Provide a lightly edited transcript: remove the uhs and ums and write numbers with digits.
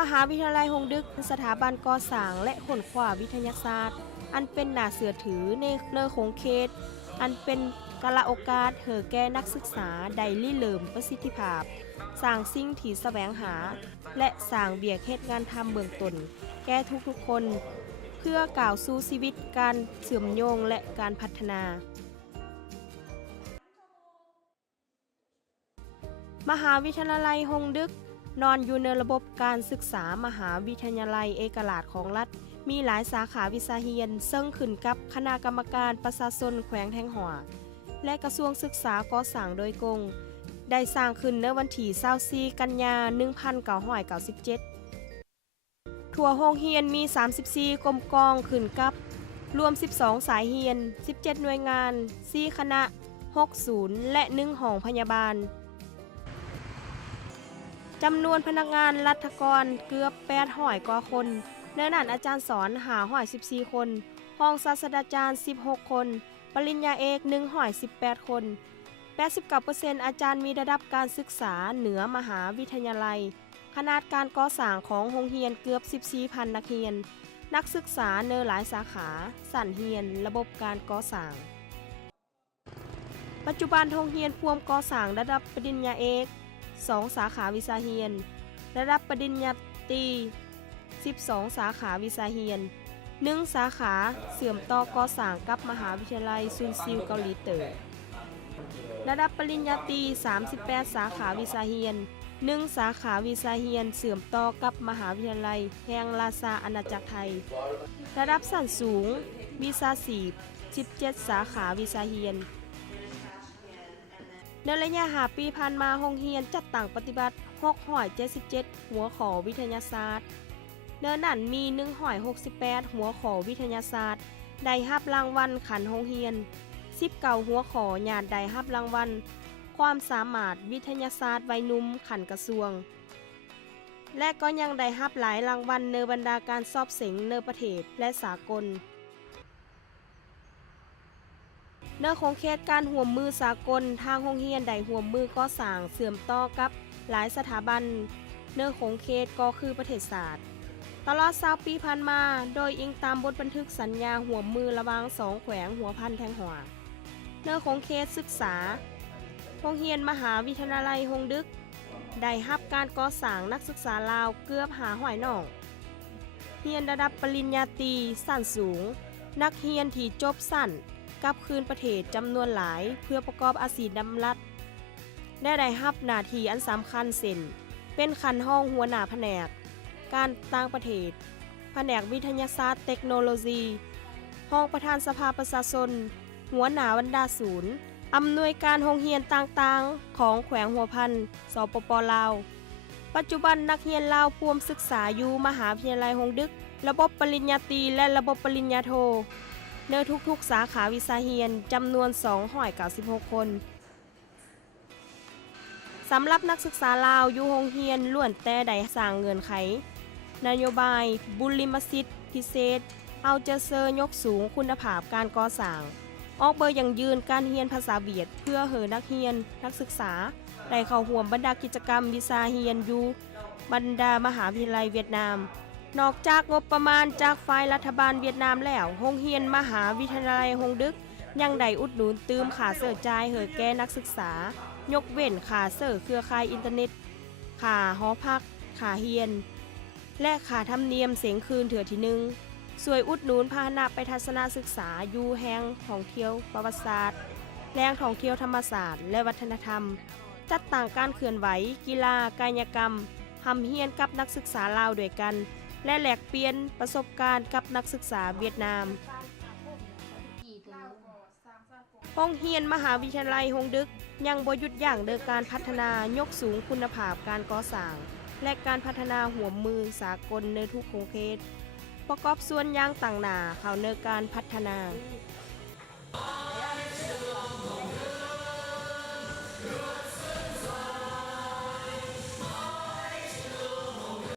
มหาวิทยาลัยฮงดึกสถาบันก่อสร้างและค้นคว้าวิทยาศาสตร์อันเป็นหน้าเสือถือในเนื้อของเขตอันเป็นกาลโอกาสแก่นักศึกษาได้ริเริ่มประสิทธิภาพสร้างสิ่งที่แสวงหาและสร้างเบียกเฮ็ดงานทำเบื้องต้นแก่ทุกๆคนเพื่อกล่าวสู่ชีวิตการเชื่อมโยงและการพัฒนามหาวิทยาลัยฮงดึกนอนอยู่ในระบบการศึกษามหาวิทยาลัยเอกราชของรัฐมีหลายสาขาวิชาเรียนซึ่งขึ้นกับคณะกรรมการประชาชนแขวงแทงหัวและกระทรวงศึกษาก่อสร้างโดยกงได้สร้างขึ้นในวันที่24กันยายน1997ทั่วโรงเรียนมี34กรมกองขึ้นกับรวม12สายเรียน17หน่วยงาน4คณะ6ศูนย์และ1ห้องพยาบาลจำนวนพนักงานรัฐกรเกือบ800กว่าคนในนั้นอาจารย์สอน514คนห้องศาสตราจารย์16คนปริญญาเอก118คน 89% อาจารย์มีระดับการศึกษาเหนือมหาวิทยาลัยขนาดการก่อสร้างของโรงเรียนเกือบ 14,000 นักเรียนนักศึกษาในหลายสาขาสั่นเรียนระบบการก่อสร้างปัจจุบันโรงเรียนพวมก่อสร้างระดับปริญญาเอก2สาขาวิชาเรียนระดับปริญญาตรี12สาขาวิชาเรียน1สาขาเสื่อมต่อก่อสร้างกับมหาวิทยาลัยซุนซิลเกาหลีเต๋อระดับปริญญาตรี38สาขาวิชาเรียน1สาขาวิชาเรียนเสื่อมต่อกับมหาวิทยาลัยแห่งราชาอาณาจักรไทยระดับชั้นสูงวิชาชีพ17สาขาวิชาเรียนในระยะ5ปีผ่านมาโรงเรียนจัดตั้งปฏิบัติ677หัวข้อวิทยาศาสตร์เนื้อนั่นมี168หัวข้อวิทยาศาสตร์ได้รับรางวัลขันโรงเรียน19หัวข้อญาติได้รับรางวัลความสามารถวิทยาศาสตร์วัยหนุ่มขันกระทรวงและก็ยังได้รับหลายรางวัลในบรรดาการสอบเสงในประเทศและสากลเนื้อของเขตการห่วมมือสากลทางโรงเรียนได้ห่วมมือก่อสร้างเสื่อมต่อกับหลายสถาบันเนื้อของเขตก็คือประเทศศาสตร์ตลอด20ปีผ่านมาโดยอิงตามบทบันทึกสัญญาห่วมมือระหว่าง2แขวงหัวพันแทงหัวเนื้อของเขตศึกษาโรงเรียนมหาวิทยาลัยฮงดึกได้รับการก่อสร้างนักศึกษาลาวเกือบ500น้องเรียนระดับปริญญาตรีสั้นสูงนักเรียนที่จบสั้นกลับคืนประเทศจำนวนหลายเพื่อประกอบอาชีพดำรัฐได้รับหน้าที่อันสำคัญเช่นเป็นขันห้องหัวหน้าแผนกการต่างประเทศแผนกวิทยาศาสตร์เทคโนโลยีห้องประธานสภาประชาชนหัวหน้าบรรดาศูนย์อำนวยการโรงเรียนต่างๆของแขวงหัวพันสปป.ลาวปัจจุบันนักเรียนลาวพวมศึกษาอยู่มหาวิทยาลัยฮงดึกระบบปริญญาตรีและระบบปริญญาโทในทุกๆสาขาวิชาเรียนจำนวน296คนสำหรับนักศึกษาลาวอยู่โรงเรียนล้วนแต่ได้สร้างเงื่อนไขนโยบายบุริมสิทธิพิเศษเอาใจใส่ยกสูงคุณภาพการก่อสร้างออกเบอร์อย่างยืนการเรียนภาษาเวียดเพื่อให้นักเรียนนักศึกษาได้เข้าร่วมบรรดากิจกรรมวิชาเรียนอยู่บรรดามหาวิทยาลัยเวียดนามนอกจากงบประมาณจากฝ่ายรัฐบาลเวียดนามแล้วโรงเรียนมหาวิทยาลัยฮงดึกยังได้อุดหนุนตืมค่าเสื่อจ่ายให้แก่นักศึกษายกเว้นค่าเสื่อเครือข่ายอินเทอร์เน็ตค่าหอพักค่าเรียนและค่าธรรมเนียมเสียงคืนเถื่อที่1สวยอุดหนุนพาหนะไปทัศนศึกษาอยู่แห่งท่องเที่ยวประวัติศาสตร์แหล่งท่องเที่ยวธรรมศาสตร์และวัฒนธรรมจัดตั้งการเคลื่อนไหวกีฬากายกรรมทำเฮียนกับนักศึกษาลาวด้วยกันและแลกเปลี่ยนประสบการณ์กับนักศึกษาเวียดนามโรงเรียนมหาวิทยาลัยฮงดึกยังบ่หยุดยั้งในการพัฒนายกสูงคุณภาพการก่อสร้างและการพัฒนาห่วมมือสากลในทุกโรงเขตประกอบส่วนอย่างต่างหน้าเข้าในการพัฒนา